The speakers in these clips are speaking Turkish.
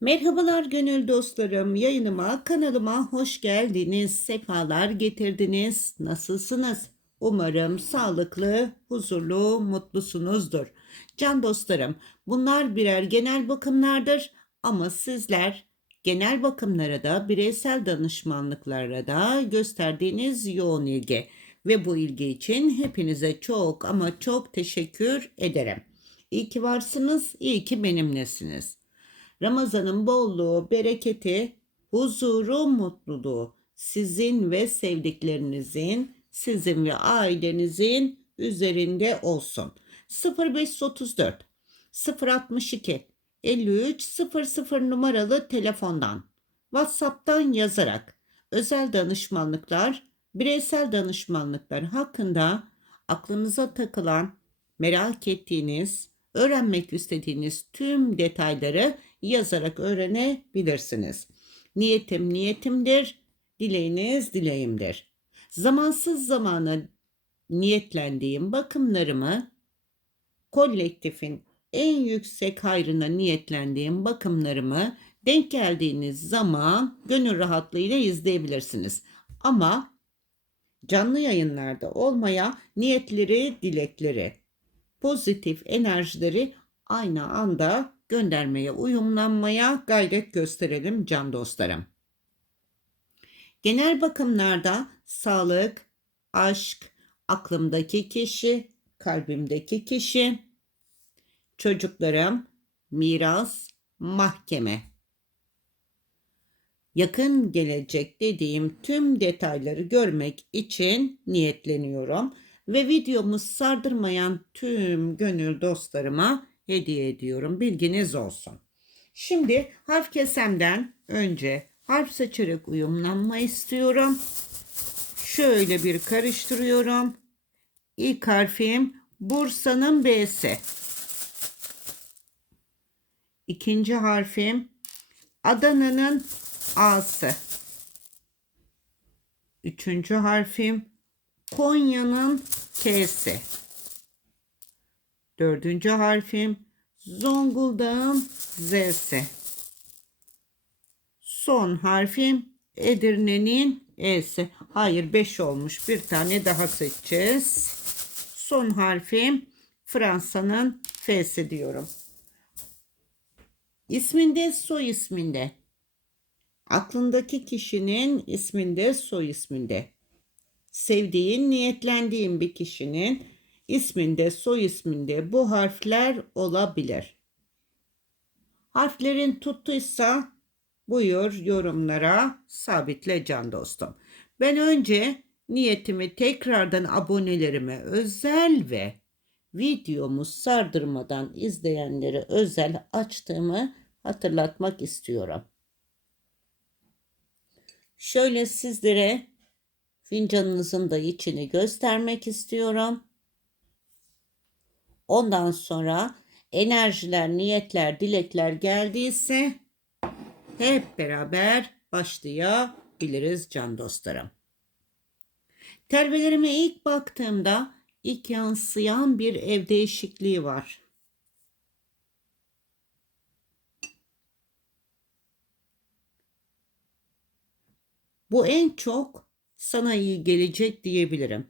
Merhabalar gönül dostlarım. Yayınıma, kanalıma hoş geldiniz. Sefalar getirdiniz. Nasılsınız? Umarım sağlıklı, huzurlu, mutlusunuzdur. Can dostlarım, bunlar birer genel bakımlardır ama sizler genel bakımlara da bireysel danışmanlıklara da gösterdiğiniz yoğun ilgi ve bu ilgi için hepinize çok ama çok teşekkür ederim. İyi ki varsınız, iyi ki benimlesiniz. Ramazanın bolluğu, bereketi, huzuru, mutluluğu sizin ve sevdiklerinizin, sizin ve ailenizin üzerinde olsun. 0534 062 53 00 numaralı telefondan, WhatsApp'tan yazarak özel danışmanlıklar, bireysel danışmanlıklar hakkında aklınıza takılan, merak ettiğiniz, öğrenmek istediğiniz tüm detayları yazarak öğrenebilirsiniz. Niyetim niyetimdir, dileğiniz dileğimdir. Zamansız zamana niyetlendiğim bakımlarımı kolektifin en yüksek hayrına niyetlendiğim bakımlarımı denk geldiğiniz zaman gönül rahatlığıyla izleyebilirsiniz. Ama canlı yayınlarda olmaya niyetleri, dilekleri, pozitif enerjileri aynı anda göndermeye, uyumlanmaya gayret gösterelim can dostlarım. Genel bakımlarda sağlık, aşk, aklımdaki kişi, kalbimdeki kişi, çocuklarım, miras, mahkeme. Yakın gelecek dediğim tüm detayları görmek için niyetleniyorum ve videomu sardırmayan tüm gönül dostlarıma hediye ediyorum. Bilginiz olsun. Şimdi harf kesemden önce harf seçerek uyumlanma istiyorum. Şöyle bir karıştırıyorum. İlk harfim Bursa'nın B'si. İkinci harfim Adana'nın A'sı. Üçüncü harfim Konya'nın K'si. Dördüncü harfim Zonguldak'ın Z'si. Son harfim Edirne'nin E'si. Hayır 5 olmuş. Bir tane daha seçeceğiz. Son harfim Fransa'nın F'si diyorum. İsminde soy isminde. Aklındaki kişinin isminde soy isminde. Sevdiğin, niyetlendiğin bir kişinin isminde, soy isminde bu harfler olabilir. Harflerin tuttuysa buyur yorumlara sabitle can dostum. Ben önce niyetimi tekrardan abonelerime özel ve videomu sardırmadan izleyenlere özel açtığımı hatırlatmak istiyorum. Şöyle sizlere fincanınızın da içini göstermek istiyorum. Ondan sonra enerjiler, niyetler, dilekler geldiyse hep beraber başlayabiliriz can dostlarım. Terbelerime ilk baktığımda ilk yansıyan bir ev değişikliği var. Bu en çok sana iyi gelecek diyebilirim.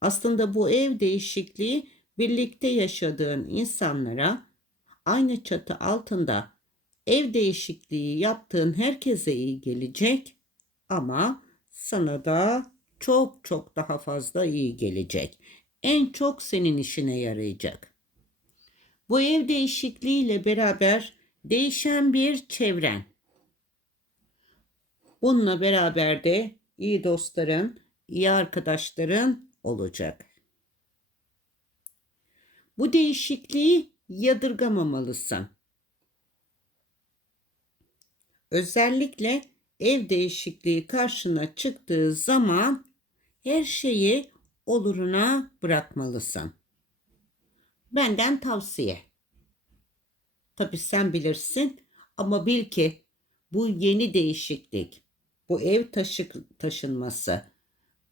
Aslında bu ev değişikliği birlikte yaşadığın insanlara aynı çatı altında ev değişikliği yaptığın herkese iyi gelecek ama sana da çok çok daha fazla iyi gelecek. En çok senin işine yarayacak. Bu ev değişikliğiyle beraber değişen bir çevren. Bununla beraber de iyi dostların, iyi arkadaşların olacak. Bu değişikliği yadırgamamalısın. Özellikle ev değişikliği karşına çıktığı zaman her şeyi oluruna bırakmalısın. Benden tavsiye. Tabii sen bilirsin ama bil ki bu yeni değişiklik, bu ev taşı, taşınması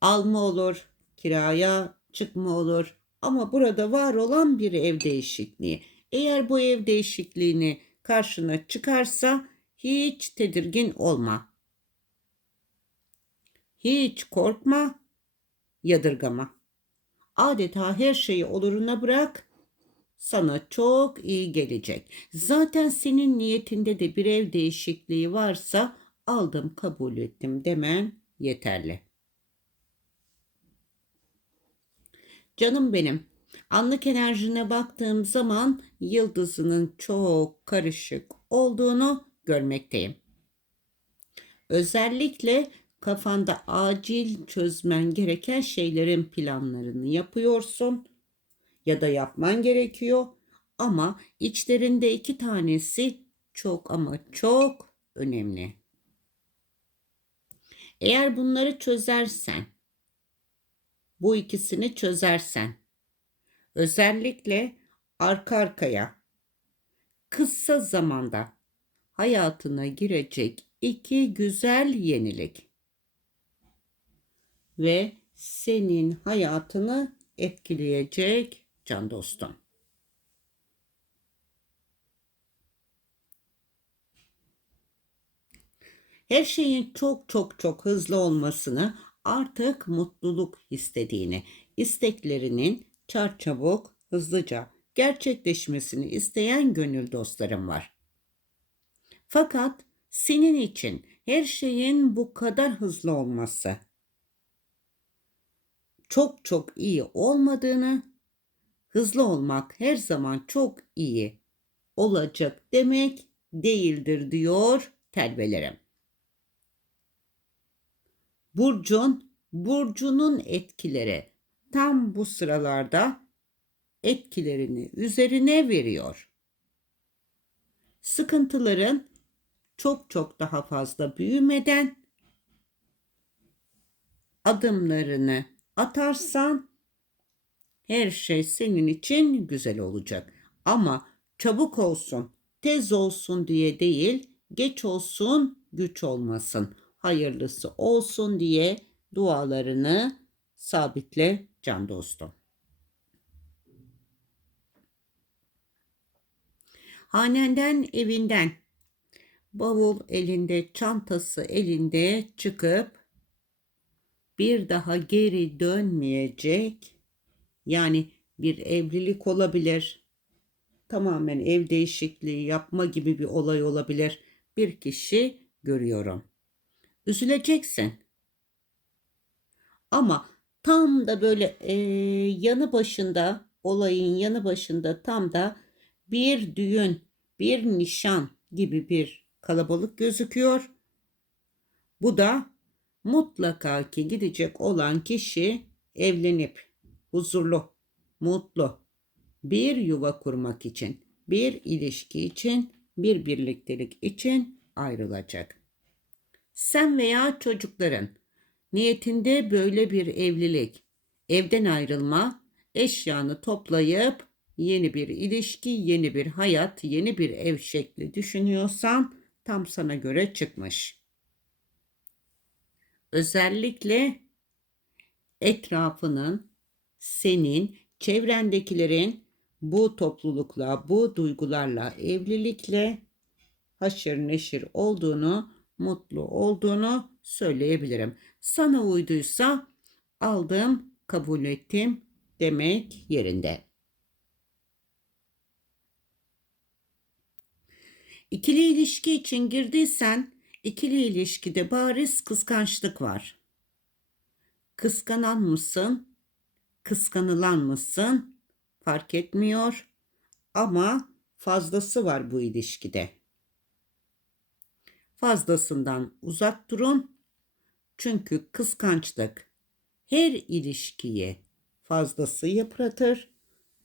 alma olur, kiraya çıkma olur ama burada var olan bir ev değişikliği. Eğer bu ev değişikliğini karşına çıkarsa hiç tedirgin olma. Hiç korkma, yadırgama. Adeta her şeyi oluruna bırak. Sana çok iyi gelecek. Zaten senin niyetinde de bir ev değişikliği varsa aldım kabul ettim demen yeterli. Canım benim. Anlık enerjine baktığım zaman yıldızının çok karışık olduğunu görmekteyim. Özellikle kafanda acil çözmen gereken şeylerin planlarını yapıyorsun ya da yapman gerekiyor ama içlerinde iki tanesi çok ama çok önemli. Eğer bunları çözersen, bu ikisini çözersen, özellikle arka arkaya kısa zamanda hayatına girecek iki güzel yenilik ve senin hayatını etkileyecek can dostum. Her şeyin çok çok çok hızlı olmasını, artık mutluluk istediğini, isteklerinin çarçabuk, hızlıca gerçekleşmesini isteyen gönül dostlarım var. Fakat senin için her şeyin bu kadar hızlı olması çok çok iyi olmadığını, hızlı olmak her zaman çok iyi olacak demek değildir diyor telvelerim. Burcun, burcunun etkileri tam bu sıralarda etkilerini üzerine veriyor. Sıkıntıların çok çok daha fazla büyümeden adımlarını atarsan her şey senin için güzel olacak. Ama çabuk olsun, tez olsun diye değil, geç olsun, güç olmasın. Hayırlısı olsun diye dualarını sabitle can dostum. Hanenden evinden bavul elinde, çantası elinde çıkıp bir daha geri dönmeyecek. Yani bir evlilik olabilir. Tamamen ev değişikliği yapma gibi bir olay olabilir. Bir kişi görüyorum. Üzüleceksin. Ama tam da böyle e, yanı başında olayın yanı başında tam da bir düğün, bir nişan gibi bir kalabalık gözüküyor. Bu da mutlaka ki gidecek olan kişi evlenip huzurlu, mutlu bir yuva kurmak için, bir ilişki için, bir birliktelik için ayrılacak. Sen veya çocukların niyetinde böyle bir evlilik, evden ayrılma, eşyanı toplayıp yeni bir ilişki, yeni bir hayat, yeni bir ev şekli düşünüyorsan tam sana göre çıkmış. Özellikle etrafının, senin, çevrendekilerin bu toplulukla, bu duygularla, evlilikle haşır neşir olduğunu, mutlu olduğunu söyleyebilirim. Sana uyduysa aldım, kabul ettim demek yerinde. İkili ilişki için girdiysen ikili ilişkide bariz kıskançlık var. Kıskanan mısın? Kıskanılan mısın? Fark etmiyor ama fazlası var bu ilişkide. Fazlasından uzak durun. Çünkü kıskançlık her ilişkiyi fazlası yıpratır.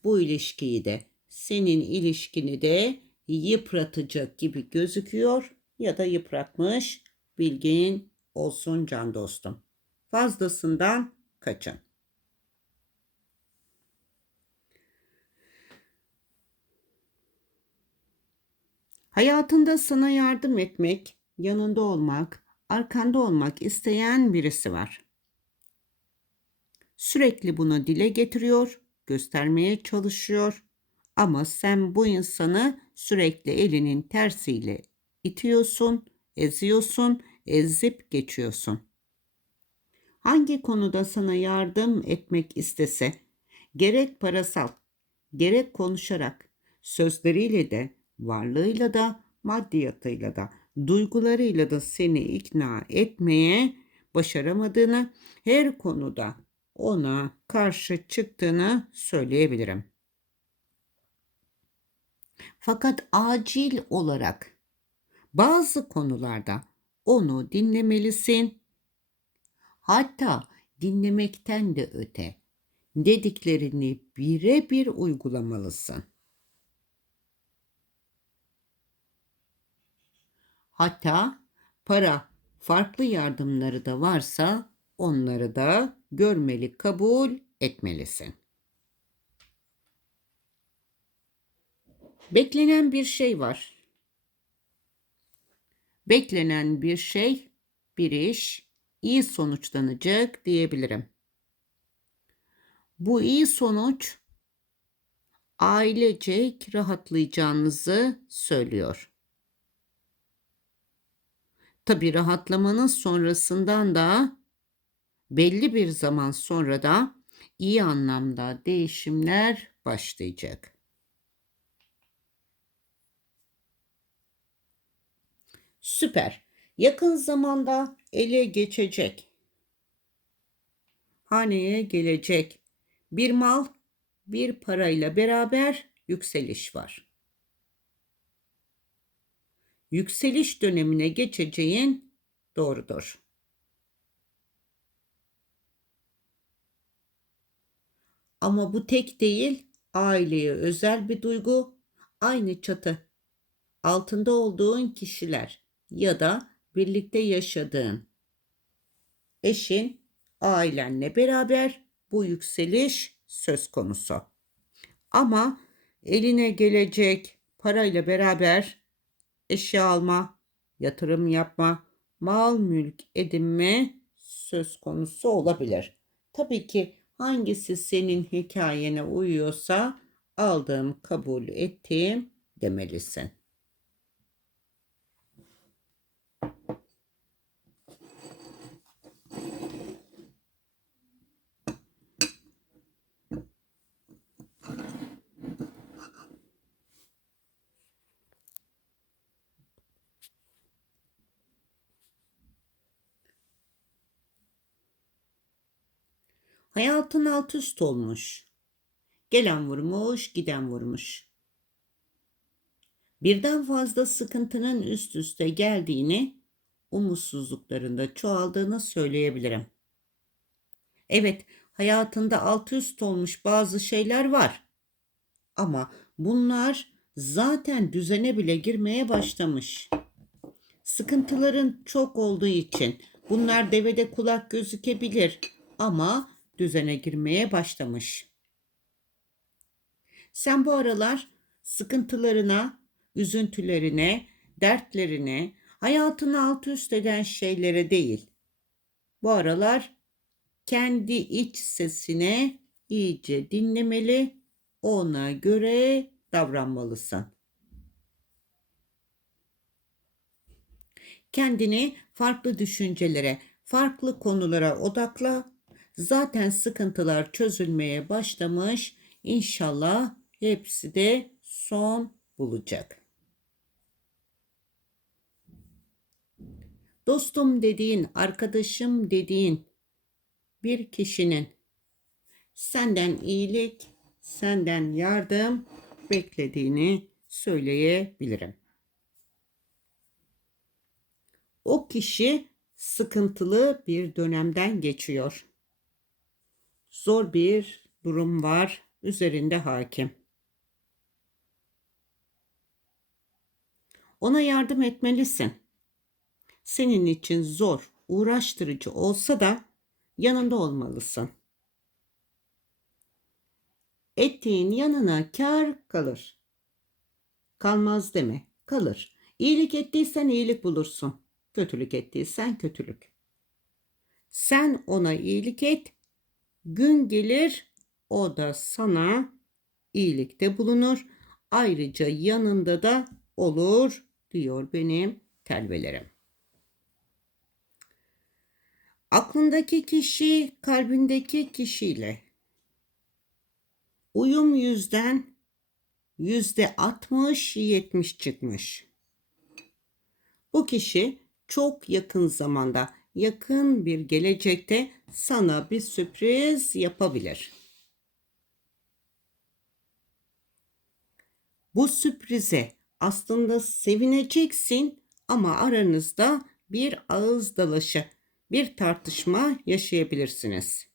Bu ilişkiyi de senin ilişkini de yıpratacak gibi gözüküyor ya da yıpratmış bilgin olsun can dostum. Fazlasından kaçın. Hayatında sana yardım etmek, yanında olmak, arkanda olmak isteyen birisi var. Sürekli bunu dile getiriyor, göstermeye çalışıyor Ama sen bu insanı sürekli elinin tersiyle itiyorsun, eziyorsun, ezip geçiyorsun. Hangi konuda sana yardım etmek istese, gerek parasal, gerek konuşarak, sözleriyle de, varlığıyla da, maddiyatıyla da, duygularıyla da seni ikna etmeye başaramadığını, her konuda ona karşı çıktığını söyleyebilirim. Fakat acil olarak bazı konularda onu dinlemelisin. Hatta dinlemekten de öte dediklerini birebir uygulamalısın. Hatta para, farklı yardımları da varsa onları da görmeli, kabul etmelisin. Beklenen bir şey var. Beklenen bir şey, bir iş iyi sonuçlanacak diyebilirim. Bu iyi sonuç ailecek rahatlayacağınızı söylüyor. Tabi rahatlamanın sonrasından da belli bir zaman sonra da iyi anlamda değişimler başlayacak. Süper. Yakın zamanda ele geçecek. Haneye gelecek. Bir mal, bir parayla beraber yükseliş var. Yükseliş dönemine geçeceğin doğrudur. Ama bu tek değil, aileye özel bir duygu, aynı çatı altında olduğun kişiler ya da birlikte yaşadığın eşin, ailenle beraber bu yükseliş söz konusu. Ama eline gelecek parayla beraber eşya alma, yatırım yapma, mal mülk edinme söz konusu olabilir. Tabii ki hangisi senin hikayene uyuyorsa aldığım, kabul ettiğim demelisin. Hayatın alt üst olmuş. Gelen vurmuş, giden vurmuş. Birden fazla sıkıntının üst üste geldiğini, umutsuzluklarında çoğaldığını söyleyebilirim. Evet, hayatında alt üst olmuş bazı şeyler var. Ama bunlar zaten düzene bile girmeye başlamış. Sıkıntıların çok olduğu için bunlar devede kulak gözükebilir ama düzene girmeye başlamış. Sen bu aralar sıkıntılarına, üzüntülerine, dertlerine, hayatını alt üst eden şeylere değil. Bu aralar kendi iç sesine iyice dinlemeli, ona göre davranmalısın. Kendini farklı düşüncelere, farklı konulara odakla Zaten sıkıntılar çözülmeye başlamış. İnşallah hepsi de son bulacak. Dostum dediğin, arkadaşım dediğin bir kişinin senden iyilik, senden yardım beklediğini söyleyebilirim. O kişi sıkıntılı bir dönemden geçiyor zor bir durum var üzerinde hakim. Ona yardım etmelisin. Senin için zor, uğraştırıcı olsa da yanında olmalısın. Ettiğin yanına kar kalır. Kalmaz deme, kalır. İyilik ettiysen iyilik bulursun. Kötülük ettiysen kötülük. Sen ona iyilik et, Gün gelir o da sana iyilikte bulunur. Ayrıca yanında da olur diyor benim telvelerim. Aklındaki kişi kalbindeki kişiyle uyum yüzden yüzde 60-70 çıkmış. Bu kişi çok yakın zamanda, yakın bir gelecekte sana bir sürpriz yapabilir. Bu sürprize aslında sevineceksin ama aranızda bir ağız dalaşı, bir tartışma yaşayabilirsiniz.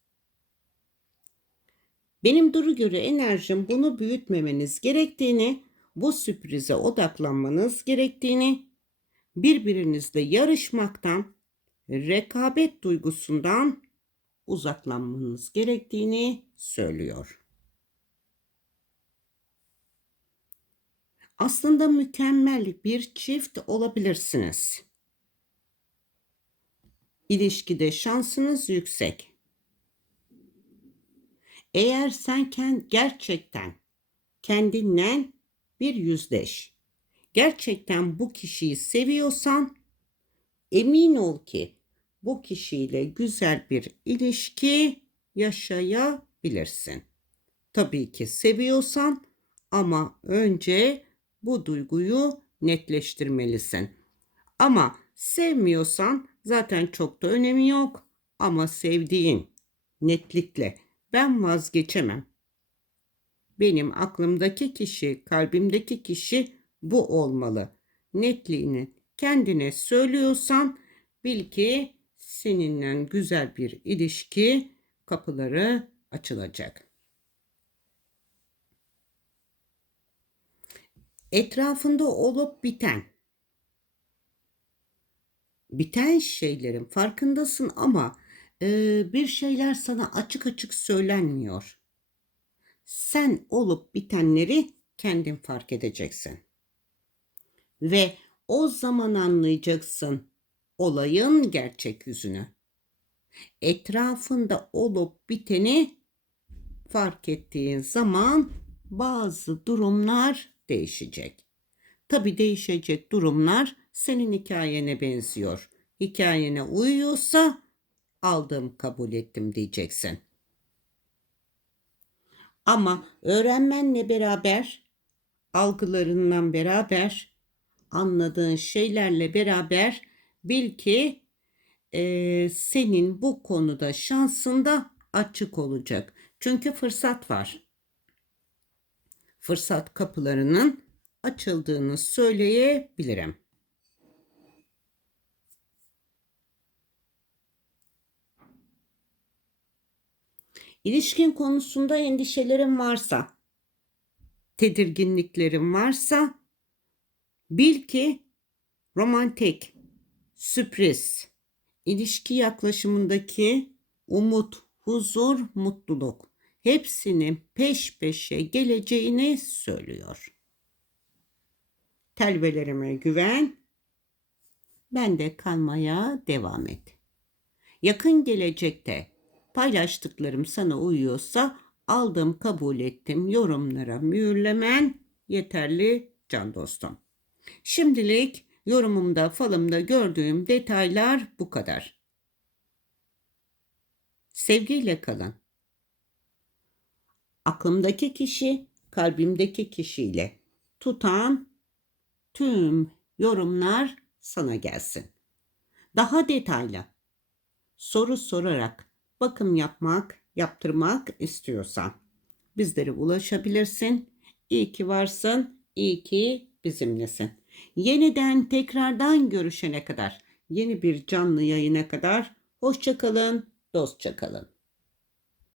Benim duru göre enerjim bunu büyütmemeniz gerektiğini, bu sürprize odaklanmanız gerektiğini, birbirinizle yarışmaktan, rekabet duygusundan uzaklanmanız gerektiğini söylüyor. Aslında mükemmel bir çift olabilirsiniz. İlişkide şansınız yüksek. Eğer sen gerçekten kendinden bir yüzleş. Gerçekten bu kişiyi seviyorsan emin ol ki bu kişiyle güzel bir ilişki yaşayabilirsin. Tabii ki seviyorsan ama önce bu duyguyu netleştirmelisin. Ama sevmiyorsan zaten çok da önemi yok. Ama sevdiğin netlikle ben vazgeçemem. Benim aklımdaki kişi, kalbimdeki kişi bu olmalı. Netliğini kendine söylüyorsan bil ki seninle güzel bir ilişki kapıları açılacak. Etrafında olup biten biten şeylerin farkındasın ama e, bir şeyler sana açık açık söylenmiyor. Sen olup bitenleri kendin fark edeceksin. Ve o zaman anlayacaksın olayın gerçek yüzünü. Etrafında olup biteni fark ettiğin zaman bazı durumlar değişecek. Tabi değişecek durumlar senin hikayene benziyor. Hikayene uyuyorsa aldım kabul ettim diyeceksin. Ama öğrenmenle beraber algılarından beraber anladığın şeylerle beraber bil ki e, senin bu konuda şansın da açık olacak. Çünkü fırsat var. Fırsat kapılarının açıldığını söyleyebilirim. İlişkin konusunda endişelerin varsa, tedirginliklerin varsa bil ki romantik, sürpriz, ilişki yaklaşımındaki umut, huzur, mutluluk hepsinin peş peşe geleceğini söylüyor. Telvelerime güven, ben de kalmaya devam et. Yakın gelecekte paylaştıklarım sana uyuyorsa aldım kabul ettim yorumlara mühürlemen yeterli can dostum. Şimdilik yorumumda falımda gördüğüm detaylar bu kadar. Sevgiyle kalın. Aklımdaki kişi kalbimdeki kişiyle tutan tüm yorumlar sana gelsin. Daha detaylı soru sorarak bakım yapmak, yaptırmak istiyorsan bizlere ulaşabilirsin. İyi ki varsın, iyi ki bizimlesin. Yeniden tekrardan görüşene kadar, yeni bir canlı yayına kadar hoşçakalın, dostça kalın.